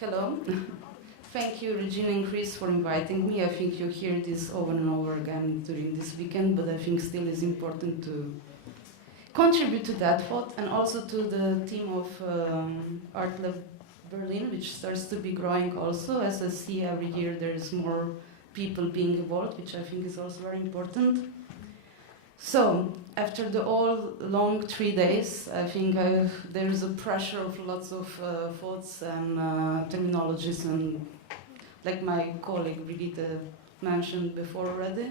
Hello. Thank you, Regina and Chris, for inviting me. I think you hear this over and over again during this weekend, but I think still it's important to contribute to that thought and also to the team of Art Lab Berlin, which starts to be growing also. As I see every year there is more people being involved, which I think is also very important. So, after the all long 3 days, I think there is a pressure of lots of thoughts and terminologies, and like my colleague Brigitte mentioned before already.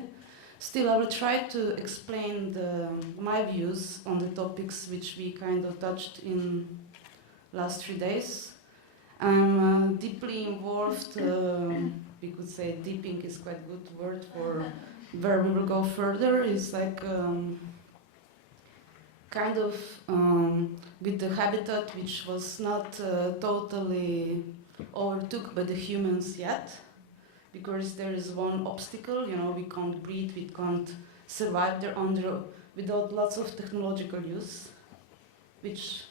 Still, I will try to explain my views on the topics which we kind of touched in last 3 days. I'm deeply involved, we could say deeping is quite a good word for where we will go further. Is like kind of with the habitat which was not totally overtook by the humans yet, because there is one obstacle, we can't breathe, we can't survive there without lots of technological use, which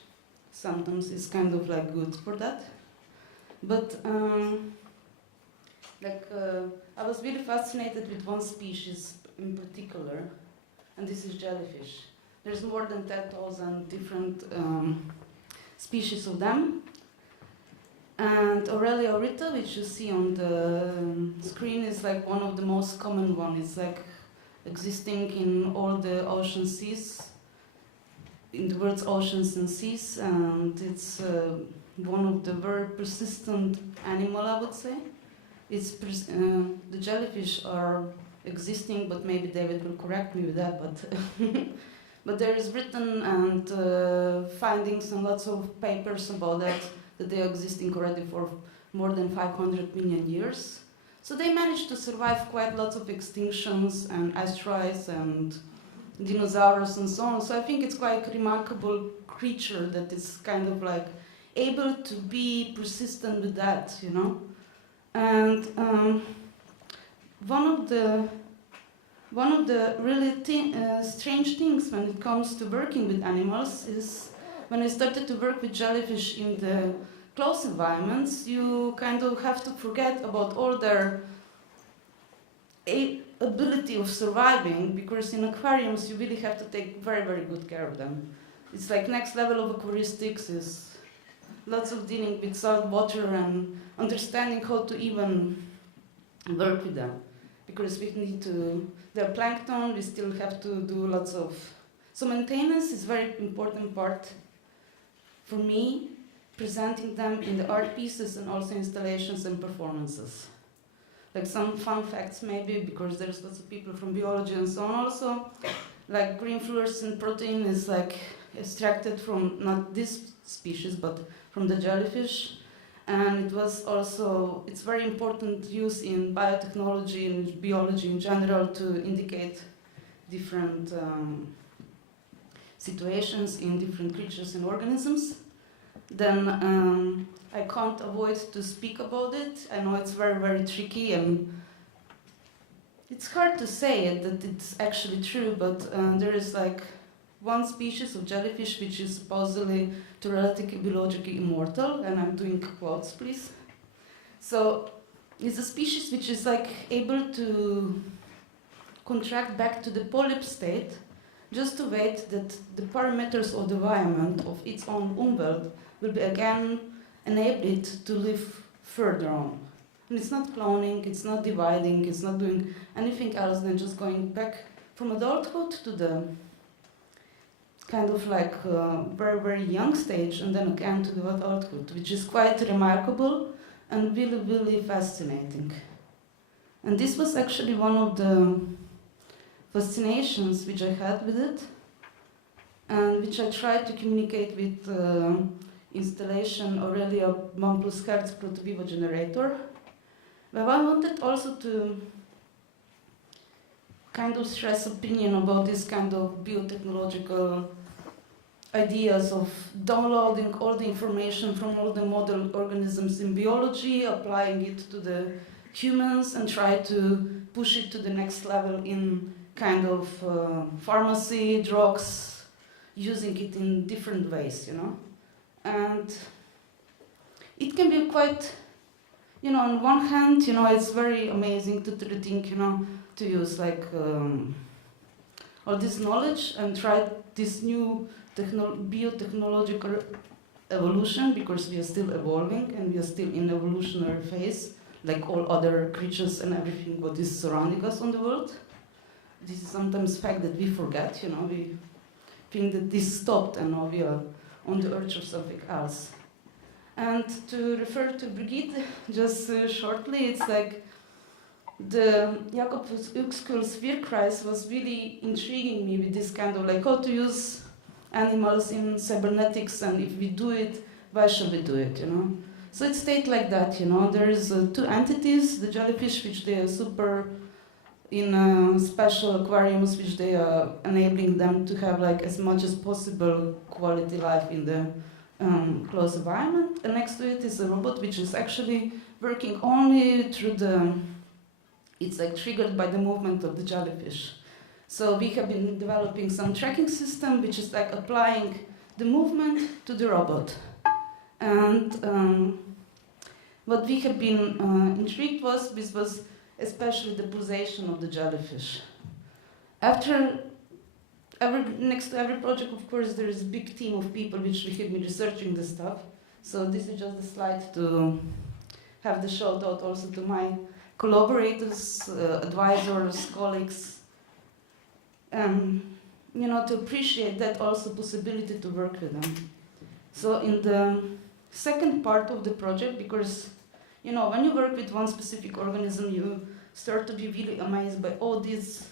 sometimes is kind of like good for that. But I was really fascinated with one species in particular, and this is jellyfish. There's more than 10,000 different species of them. And Aurelia aurita, which you see on the screen, is like one of the most common ones. It's like existing in all the ocean seas, in the world's oceans and seas, and it's one of the very persistent animal, I would say. It's the jellyfish are existing, but maybe David will correct me with that. But there is written and findings and lots of papers about that they are existing already for more than 500 million years. So they managed to survive quite lots of extinctions and asteroids and dinosaurs and so on. So I think it's quite a remarkable creature that is kind of like able to be persistent with that, And one of the really strange things when it comes to working with animals is when I started to work with jellyfish in the close environments, you kind of have to forget about all their ability of surviving, because in aquariums you really have to take very, very good care of them. It's like next level of aquaristics is lots of dealing with salt water and understanding how to even work with them. Because we need to, they're plankton, we still have to do lots of, so maintenance is a very important part for me, presenting them in the art pieces and also installations and performances. Like some fun facts maybe, because there's lots of people from biology and so on also, like green fluorescent protein is like extracted from not this species but from the jellyfish, and it was also, it's very important use in biotechnology and biology in general to indicate different situations in different creatures and organisms. Then I can't avoid to speak about it. I know it's very, very tricky and it's hard to say it, that it's actually true, but there is like one species of jellyfish which is supposedly theoretically biologically immortal, and I'm doing quotes, please. So it's a species which is like able to contract back to the polyp state, just to wait that the parameters of the environment of its own umwelt will be again enable it to live further on. And it's not cloning, it's not dividing, it's not doing anything else than just going back from adulthood to the kind of like very, very young stage, and then again to the adulthood, which is quite remarkable and really, really fascinating. And this was actually one of the fascinations which I had with it, and which I tried to communicate with installation Aurelia 1 plus Hertz proto viva generator. But I wanted also to kind of stress opinion about this kind of biotechnological ideas of downloading all the information from all the model organisms in biology, applying it to the humans, and try to push it to the next level in kind of pharmacy, drugs, using it in different ways, And it can be quite on one hand, it's very amazing to think, to use like all this knowledge and try this new biotechnological evolution, because we are still evolving and we are still in evolutionary phase, like all other creatures and everything what is surrounding us on the world. This is sometimes fact that we forget, we think that this stopped and now we are on the edge of something else. And to refer to Brigitte, just shortly, it's like the Jakobus's Wirkkreis was really intriguing me with this kind of like how to use animals in cybernetics, and if we do it, why should we do it, So it stayed like that, There is two entities, the jellyfish, which they are super in special aquariums, which they are enabling them to have like as much as possible quality life in the closed environment. And next to it is a robot, which is actually working only through it's like triggered by the movement of the jellyfish. So we have been developing some tracking system, which is like applying the movement to the robot. And what we have been intrigued was especially the pulsation of the jellyfish. Next to every project, of course, there is a big team of people which we have been researching this stuff. So this is just a slide to have the shout out also to my collaborators, advisors, colleagues, to appreciate that also possibility to work with them. So in the second part of the project, because when you work with one specific organism, you start to be really amazed by all these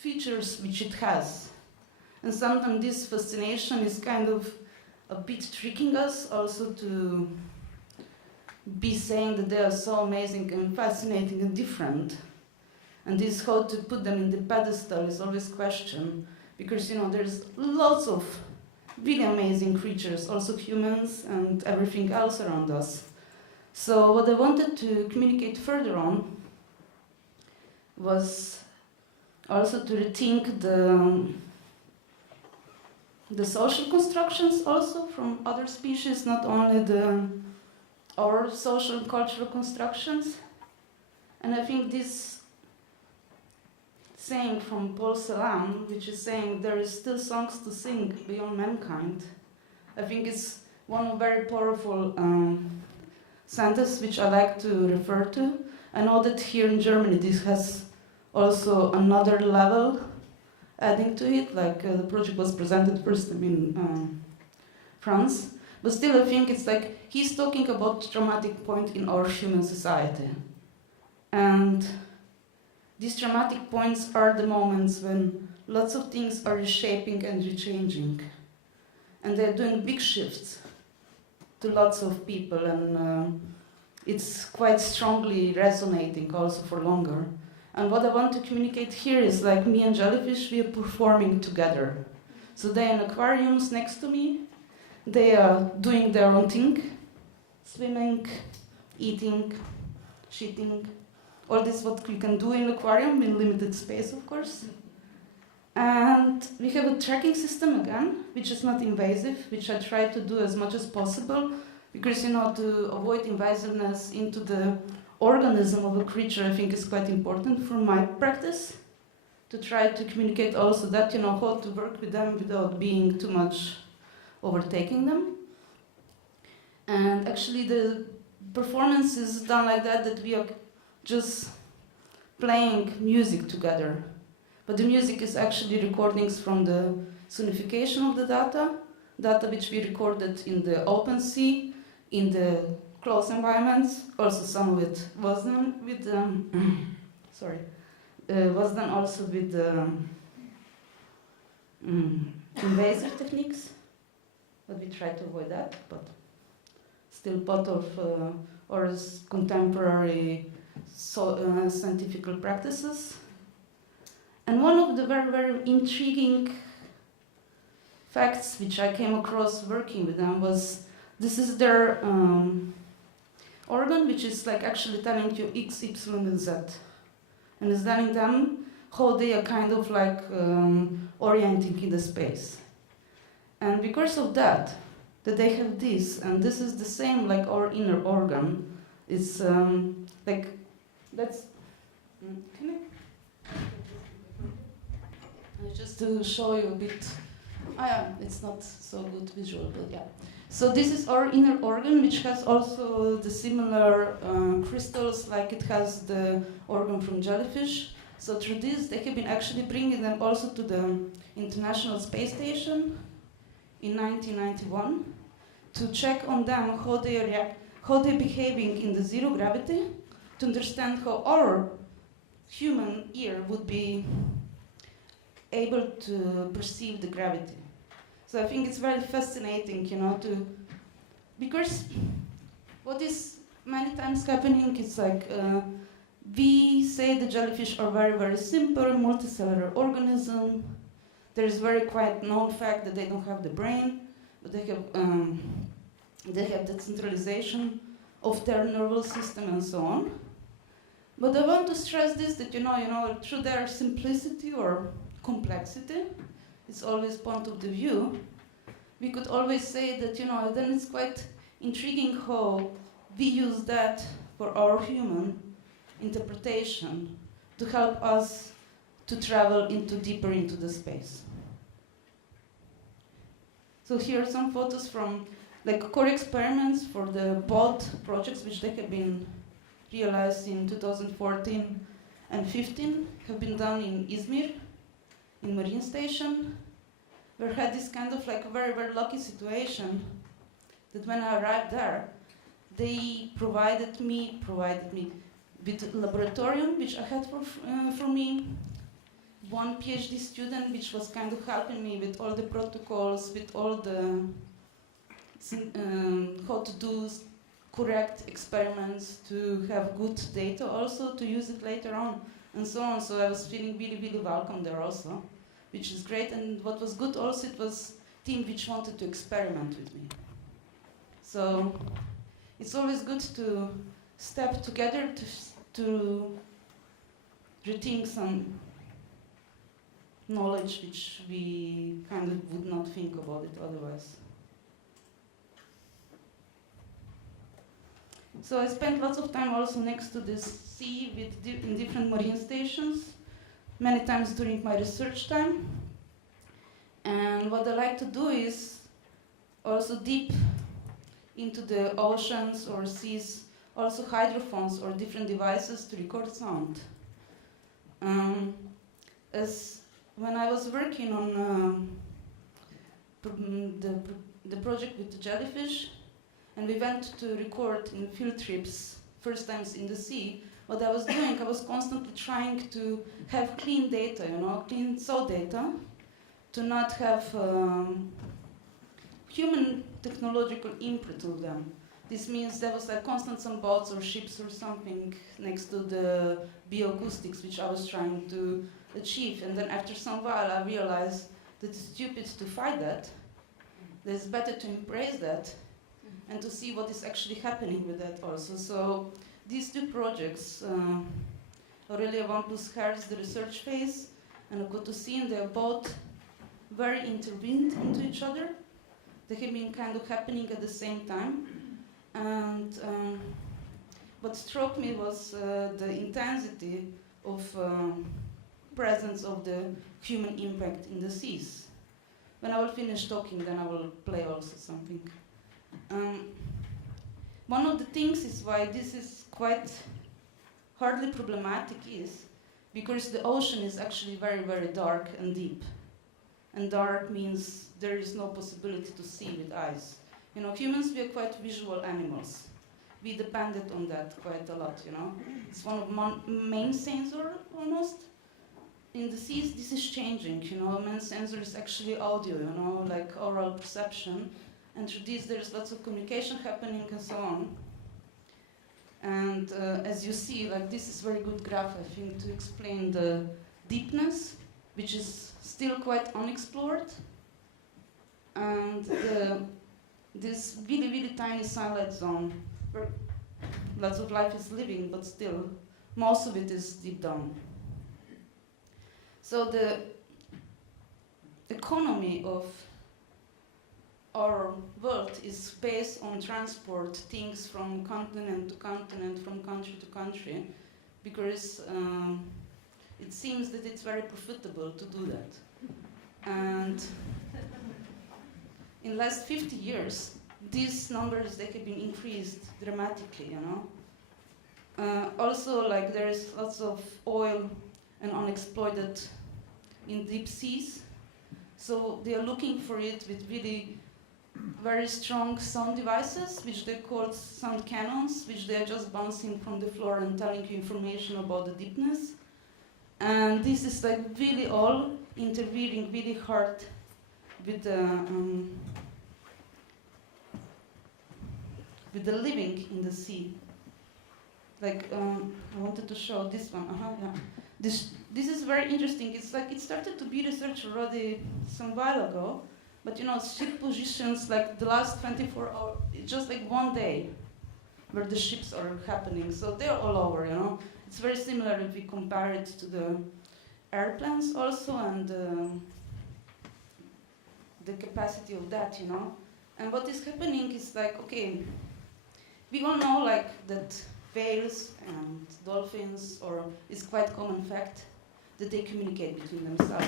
features which it has. And sometimes this fascination is kind of a bit tricking us also to be saying that they are so amazing and fascinating and different. And this how to put them in the pedestal is always question, because there's lots of really amazing creatures, also humans and everything else around us. So what I wanted to communicate further on was also to rethink the social constructions also from other species, not only our social and cultural constructions. And I think this saying from Paul Celan, which is saying there is still songs to sing beyond mankind, I think it's one very powerful sentence which I like to refer to. I know that here in Germany this has also another level adding to it, like the project was presented first in France, but still I think it's like he's talking about dramatic point in our human society. And these dramatic points are the moments when lots of things are reshaping and rechanging. And they're doing big shifts to lots of people, and it's quite strongly resonating also for longer. And what I want to communicate here is like me and jellyfish, we are performing together. So they're in aquariums next to me, they are doing their own thing, swimming, eating, shitting, all this what you can do in an aquarium in limited space, of course. And we have a tracking system again, which is not invasive, which I try to do as much as possible, because to avoid invasiveness into the organism of a creature, I think is quite important for my practice, to try to communicate also that, how to work with them without being too much overtaking them. And actually the performance is done like that we are just playing music together. But the music is actually recordings from the sonification of the data which we recorded in the open sea, in the closed environments. Also some of it was done with was done also with invasive techniques, but we try to avoid that, but still part of our contemporary scientific practices. And one of the very, very intriguing facts which I came across working with them was this is their organ, which is like actually telling you X, Y, and Z. And it's telling them how they are kind of like orienting in the space. And because of that, that they have this, and this is the same like our inner organ. It's like, that's, can I? Just to show you a bit, it's not so good visual, but yeah. So this is our inner organ, which has also the similar crystals like it has the organ from jellyfish. So through this, they have been actually bringing them also to the International Space Station in 1991 to check on them how they react, how they're behaving in the zero gravity, to understand how our human ear would be able to perceive the gravity. So I think it's very fascinating, you know, because what is many times happening is like we say the jellyfish are very, very simple, multicellular organism. There is very quite known fact that they don't have the brain, but they have decentralization of their nervous system and so on. But I want to stress this, that you know, through their simplicity or complexity, it's always point of the view. We could always say that, you know, then it's quite intriguing how we use that for our human interpretation to help us to travel deeper into the space. So here are some photos from like core experiments for the both projects, which they have been realized in 2014 and 15, have been done in Izmir, in Marine Station. We had this kind of like very, very lucky situation that when I arrived there, they provided me with a laboratorium, which I had for me, one PhD student, which was kind of helping me with all the protocols, with all the how to do correct experiments, to have good data also, to use it later on, and so on. So I was feeling really, really welcome there also, which is great. And what was good also, it was a team which wanted to experiment with me. So it's always good to step together to rethink some knowledge which we kind of would not think about it otherwise. So I spent lots of time also next to the sea in different marine stations, many times during my research time. And what I like to do is also deep into the oceans or seas, also hydrophones or different devices to record sound. As when I was working on the project with the jellyfish, and we went to record in field trips, first times in the sea, what I was doing, I was constantly trying to have clean data, you know, clean soil data, to not have human technological input of them. This means there was like constant some boats or ships or something next to the bioacoustics, which I was trying to achieve. And then after some while, I realized that it's stupid to fight that. That it's better to embrace that and to see what is actually happening with that also. So these two projects, Aurelia 1+ Hertz, the research phase, and Aquatocene, they are both very intertwined into each other. They have been kind of happening at the same time. And what struck me was the intensity of presence of the human impact in the seas. When I will finish talking, then I will play also something. One of the things is why this is quite hardly problematic is because the ocean is actually very, very dark and deep. And dark means there is no possibility to see with eyes. You know, humans, we are quite visual animals. We depended on that quite a lot, you know. It's one of main sensor almost. In the seas, this is changing, you know. Main sensor is actually audio, you know, like oral perception. And through this, there's lots of communication happening and so on. And as you see, like this is very good graph, I think, to explain the deepness, which is still quite unexplored. And this really, really tiny sunlight zone where lots of life is living, but still, most of it is deep down. So the economy of our world is based on transport things from continent to continent, from country to country, because it seems that it's very profitable to do that. And in the last 50 years, these numbers, they have been increased dramatically, you know. Also, like, there's lots of oil and unexploited in deep seas, so they are looking for it with really very strong sound devices, which they call sound cannons, which they are just bouncing from the floor and telling you information about the deepness. And this is like really all interfering really hard with the living in the sea. Like, I wanted to show this one. Yeah. This is very interesting. It's like it started to be researched already some while ago, but you know, ship positions, like the last 24 hours, it's just like one day where the ships are happening. So they're all over, you know. It's very similar if we compare it to the airplanes also, and the capacity of that, you know. And what is happening is like, okay, we all know like that whales and dolphins, or it's quite common fact that they communicate between themselves.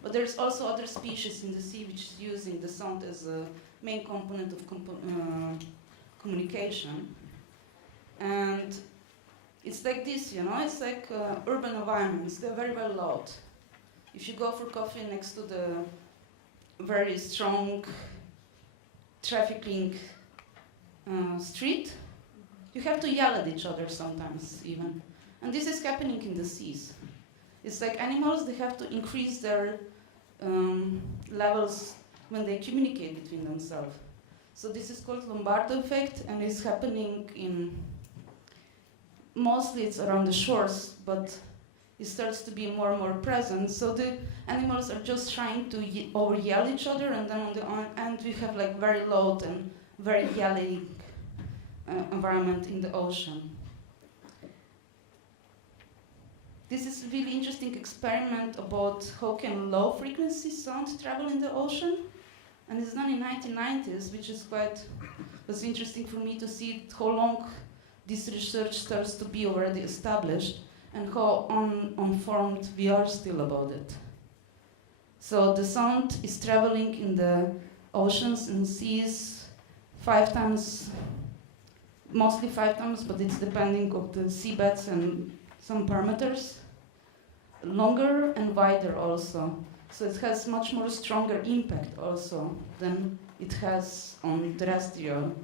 But there's also other species in the sea which is using the sound as a main component of communication. And it's like this, you know, it's like urban environments, they're very, very loud. If you go for coffee next to the very strong trafficking street, you have to yell at each other sometimes even. And this is happening in the seas. It's like animals, they have to increase their levels when they communicate between themselves. So this is called Lombardo effect, and it's happening in, mostly it's around the shores, but it starts to be more and more present. So the animals are just trying to over-yell each other, and then on the end we have like very loud and very yelling environment in the ocean. This is a really interesting experiment about how can low frequency sound travel in the ocean, and it's done in 1990s, which is was interesting for me to see how long this research starts to be already established and how uninformed we are still about it. So the sound is traveling in the oceans and seas 5 times, mostly 5 times, but it's depending on the seabeds and some parameters, longer and wider also. So it has much more stronger impact also than it has on terrestrial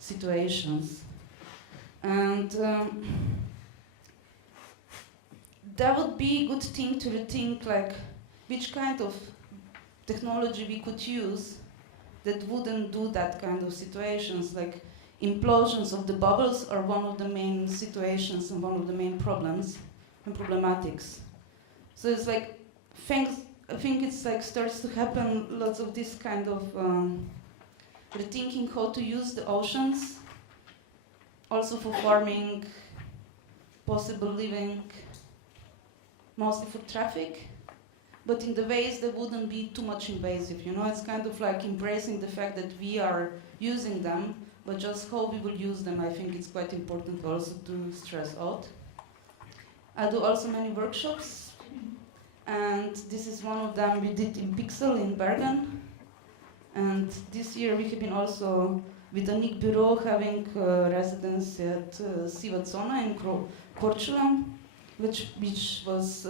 situations. And that would be a good thing to rethink, like which kind of technology we could use that wouldn't do that kind of situations, like implosions of the bubbles are one of the main situations and one of the main problems and problematics. So it's like I think it's like starts to happen lots of this kind of rethinking how to use the oceans, also for farming, possible living, mostly for traffic, but in the ways that wouldn't be too much invasive. You know, it's kind of like embracing the fact that we are using them, but just how we will use them, I think it's quite important also to stress out. I do also many workshops, and this is one of them we did in Pixel in Bergen. And this year we have been also with a Nick Bureau having residence at Sivazzona in Portugal, which was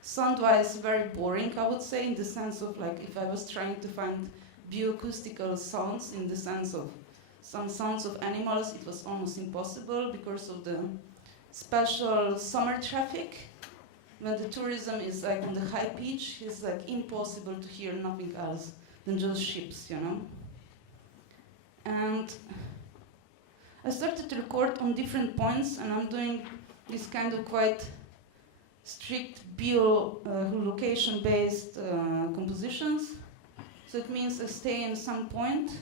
sound-wise very boring, I would say, in the sense of like if I was trying to find bioacoustical sounds in the sense of some sounds of animals, it was almost impossible because of the special summer traffic. When the tourism is like on the high pitch, it's like impossible to hear nothing else than just ships, you know. And I started to record on different points, and I'm doing this kind of quite strict location-based compositions. So it means I stay in some point.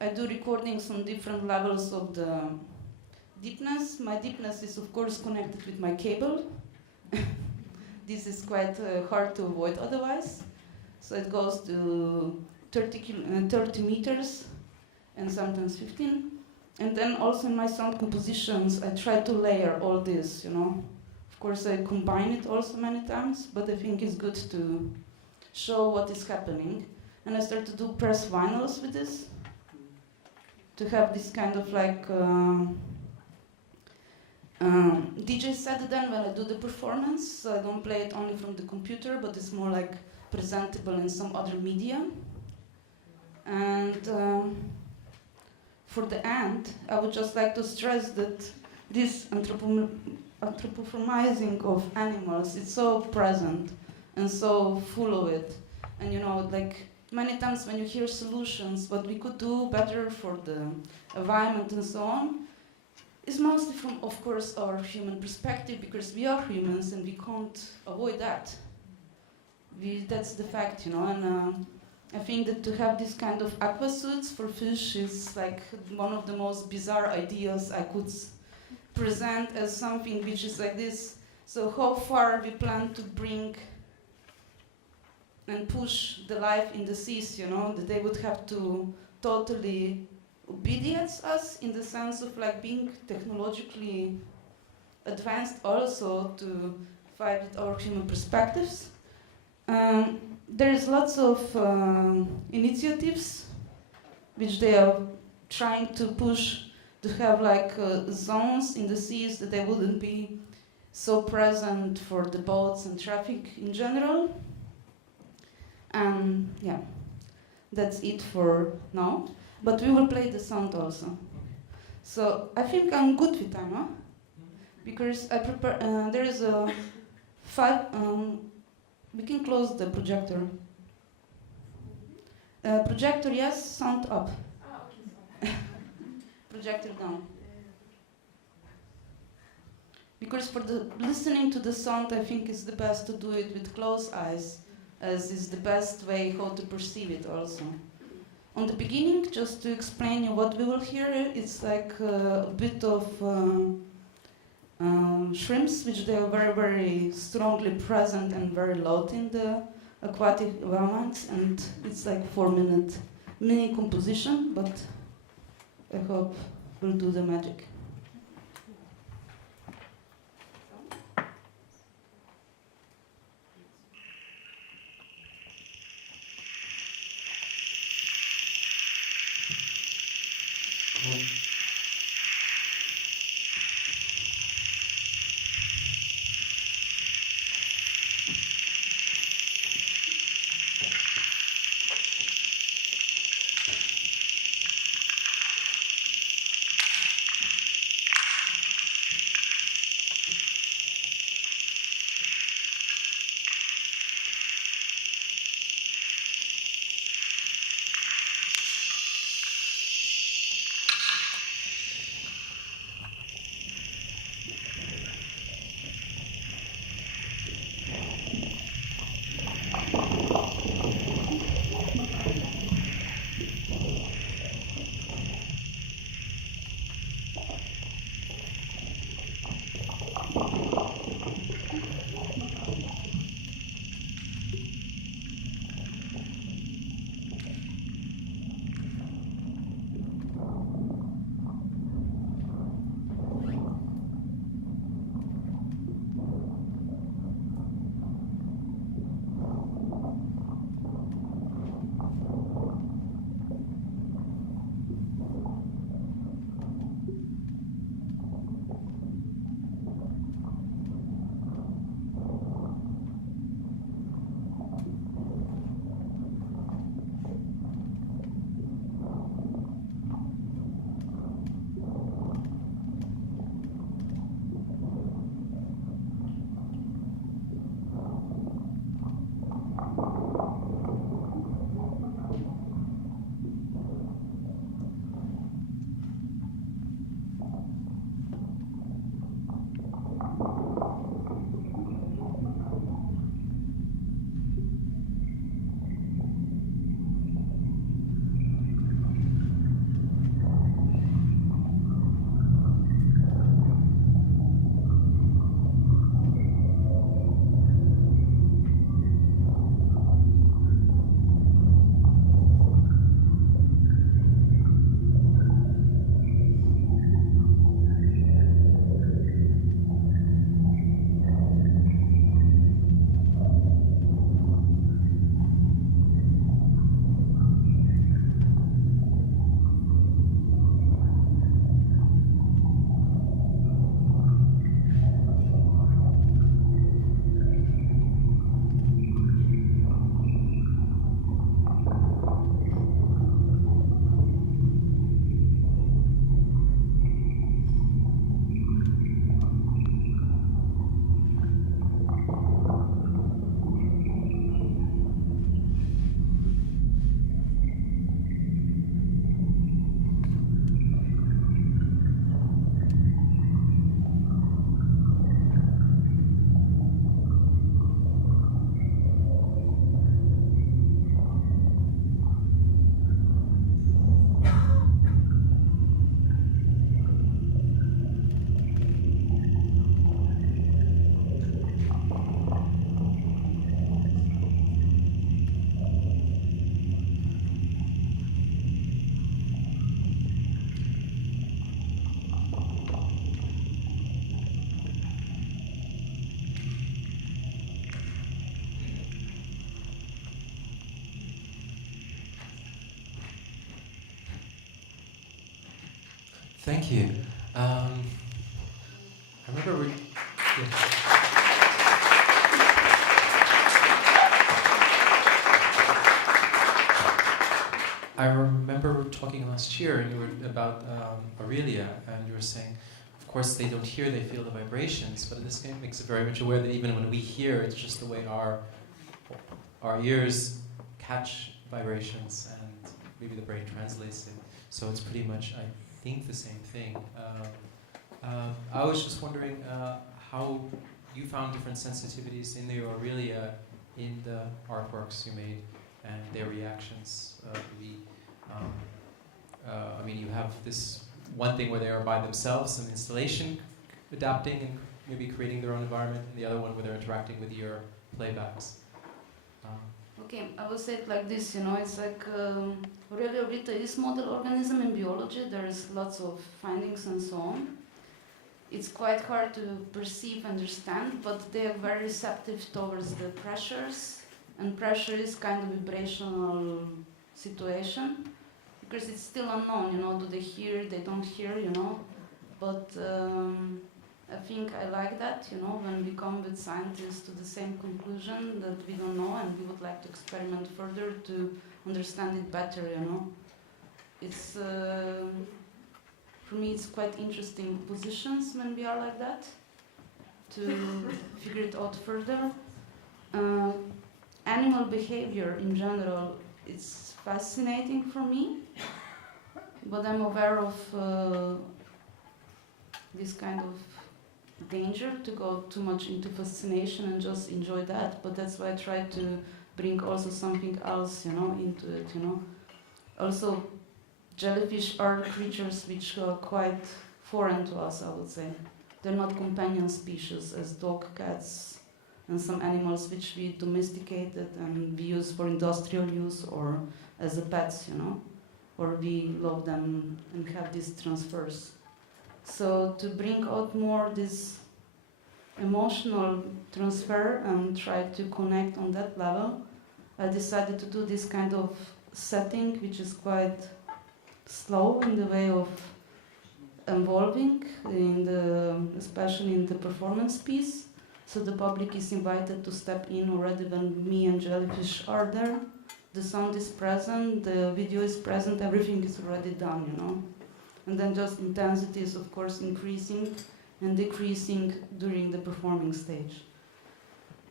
I do recordings on different levels of the deepness. My deepness is of course connected with my cable. This is quite hard to avoid otherwise. So it goes to 30 meters, and sometimes 15. And then also in my sound compositions, I try to layer all this, you know. Of course, I combine it also many times, but I think it's good to show what is happening. And I start to do press vinyls with this, to have this kind of like DJ set then when I do the performance. So I don't play it only from the computer, but it's more like presentable in some other media. And for the end, I would just like to stress that this anthropomorphizing of animals is so present and so full of it. And you know, like many times when you hear solutions, what we could do better for the environment and so on, is mostly from, of course, our human perspective, because we are humans and we can't avoid that. That's the fact, you know. And I think that to have this kind of aqua suits for fish is like one of the most bizarre ideas I could present as something which is like this. So how far we plan to bring and push the life in the seas, you know, that they would have to totally obedience us in the sense of like being technologically advanced also to fight with our human perspectives. There's lots of initiatives which they are trying to push to have like zones in the seas that they wouldn't be so present for the boats and traffic in general. Yeah, that's it for now. But we will play the sound also. So I think I'm good with time, huh? Because I prepare. There is a 5. We can close the projector. Projector yes, sound up. Projector down. Because for the listening to the sound, I think it's the best to do it with closed eyes, as is the best way how to perceive it also. On the beginning, just to explain you what we will hear, it's like a bit of shrimps, which they are very, very strongly present and very loud in the aquatic environments, and it's like 4-minute mini composition, but I hope we'll do the magic. Thank you. I remember I remember talking last year, and you were about Aurelia, and you were saying, of course, they don't hear; they feel the vibrations. But this game makes it very much aware that even when we hear, it's just the way our ears catch vibrations, and maybe the brain translates it. So it's pretty much, I think, the same thing. I was just wondering how you found different sensitivities in the Aurelia in the artworks you made and their reactions. I mean, you have this one thing where they are by themselves, an installation, adapting and maybe creating their own environment, and the other one where they're interacting with your playbacks. Okay, I will say it like this, it's like Aurelia Vita is model organism in biology. There is lots of findings and so on. It's quite hard to perceive, understand, but they are very receptive towards the pressures, and pressure is kind of vibrational situation, because it's still unknown, do they hear, they don't hear, but I think I like that, when we come with scientists to the same conclusion that we don't know and we would like to experiment further to understand it better, It's, for me, it's quite interesting positions when we are like that, to figure it out further. Animal behavior in general, it's fascinating for me, but I'm aware of this kind of danger to go too much into fascination and just enjoy that. But that's why I try to bring also something else, into it, Also, jellyfish are creatures which are quite foreign to us, I would say. They're not companion species as dog, cats, and some animals which we domesticated and we use for industrial use or as a pets, or we love them and have these transfers. So to bring out more this emotional transfer and try to connect on that level, I decided to do this kind of setting which is quite slow in the way of evolving, especially in the performance piece. So the public is invited to step in already when me and jellyfish are there. The sound is present, the video is present, everything is already done, And then just intensity is, of course, increasing and decreasing during the performing stage.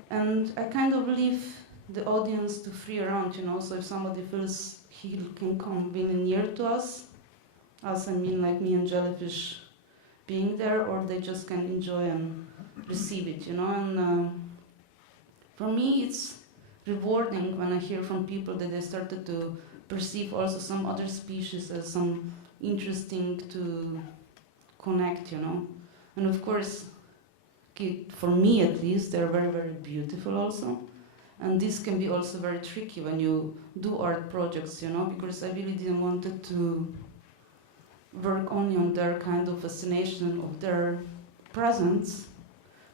And I kind of leave the audience to free around, So if somebody feels he can come really near to us, I mean like me and jellyfish being there, or they just can enjoy and receive it, And for me, it's rewarding when I hear from people that they started to perceive also some other species as some interesting to connect, And of course, for me at least, they're very, very beautiful also. And this can be also very tricky when you do art projects, because I really didn't want to work only on their kind of fascination of their presence,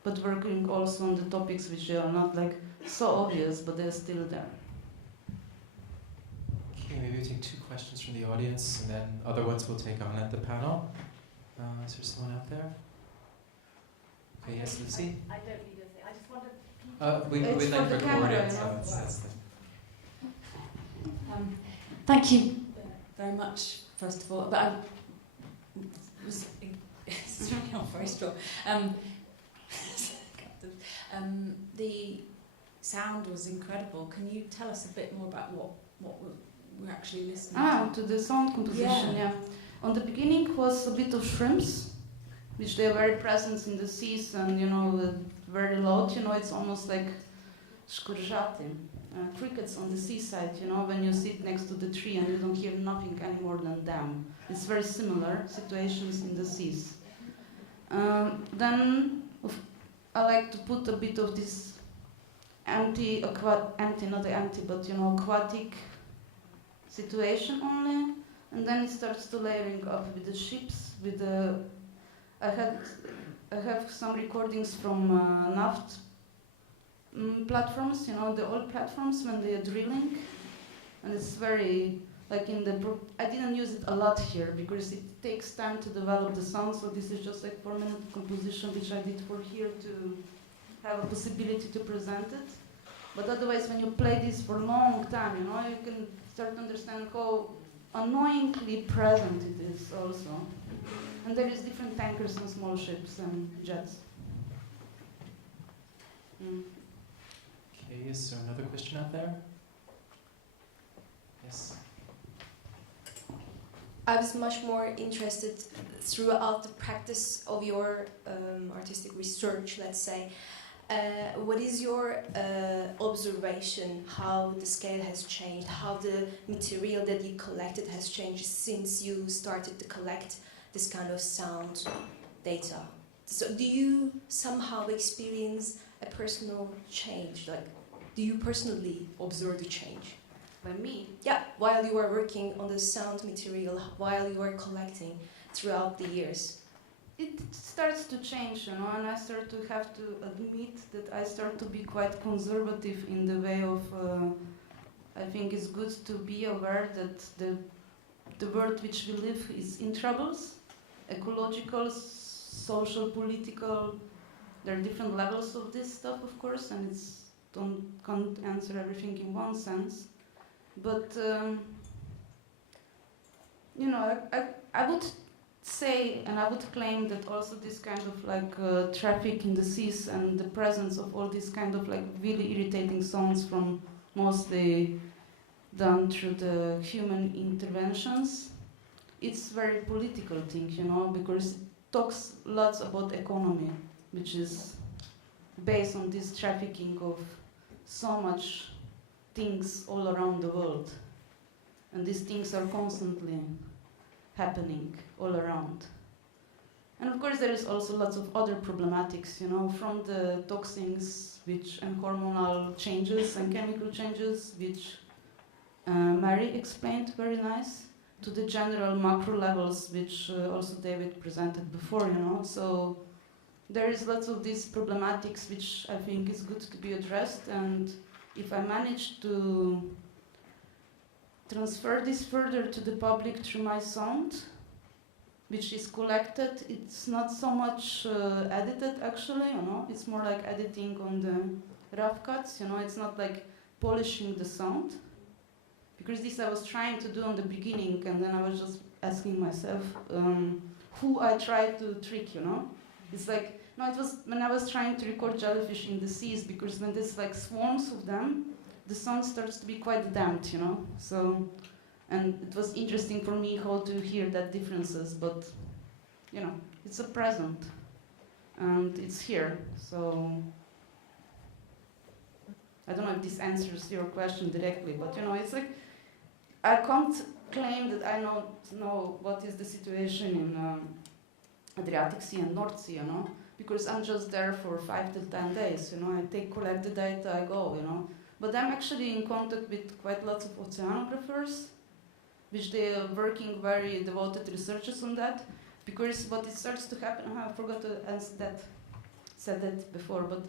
but working also on the topics which are not like so obvious, but they're still there. Okay, maybe we'll take 2 questions from the audience, and then other ones we'll take on at the panel. Is there someone out there? Okay, yes, Lucy? I don't need anything. I just wanted... we'd like to record it, so that's the... Thank you very much, first of all. But it's really not very strong. The sound was incredible. Can you tell us a bit more about what we're actually listening to the sound composition, yeah. On the beginning was a bit of shrimps, which they are very present in the seas and, very loud, it's almost like shkurżaty, crickets on the seaside, when you sit next to the tree and you don't hear nothing any more than them. It's very similar situations in the seas. Then I like to put a bit of this aquatic situation only, and then it starts to layering up with the ships, with the... I have some recordings from naft platforms, the old platforms when they are drilling, and it's very like I didn't use it a lot here because it takes time to develop the sound, so this is just like 4-minute composition which I did for here to have a possibility to present it. But otherwise, when you play this for a long time, you know, you can start to understand how annoyingly present it is also. And there is different tankers and small ships and jets. Okay, is there another question out there? Yes. I was much more interested throughout the practice of your artistic research, let's say. What is your observation, how the scale has changed, how the material that you collected has changed since you started to collect this kind of sound data? So do you somehow experience a personal change? Like, do you personally observe the change? By me? Yeah, while you are working on the sound material, while you are collecting throughout the years. It starts to change, you know, and I start to have to admit that I start to be quite conservative in the way of, I think it's good to be aware that the world which we live is in troubles, ecological, social, political. There are different levels of this stuff, of course, and can't answer everything in one sense. But, you know, I would say, and I would claim that also this kind of like traffic in the seas and the presence of all these kind of like really irritating sounds from mostly done through the human interventions, it's very political thing, you know, because it talks lots about economy, which is based on this trafficking of so much things all around the world. And these things are constantly happening all around. And of course there is also lots of other problematics, you know, from the toxins and hormonal changes and chemical changes, which Mary explained very nice, to the general macro levels, which also David presented before, you know. So there is lots of these problematics which I think is good to be addressed, and if I manage to transfer this further to the public through my sound, which is collected, it's not so much edited actually, you know, it's more like editing on the rough cuts, you know, it's not like polishing the sound, because this I was trying to do in the beginning, and then I was just asking myself who I tried to trick, you know. It's like, no, it was when I was trying to record jellyfish in the seas, because when there's like swarms of them, the sound starts to be quite damped, you know. So, and it was interesting for me how to hear that differences, but, you know, it's a present, and it's here. So, I don't know if this answers your question directly, but you know, it's like, I can't claim that I know what is the situation in Adriatic Sea and North Sea, you know, because I'm just there for 5 to 10 days, you know, I collect the data, I go, you know. But I'm actually in contact with quite lots of oceanographers, which they are working very devoted researchers on that, because what it starts to happen, I forgot to said that before, but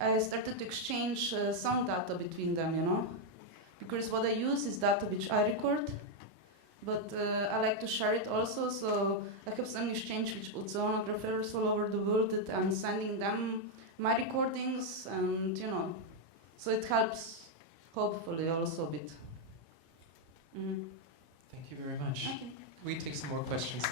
I started to exchange sound data between them, you know, because what I use is data which I record, but I like to share it also, so I have some exchange with oceanographers all over the world that I'm sending them my recordings, and you know, so it helps, hopefully, also a bit. Thank you very much. Okay. We take some more questions.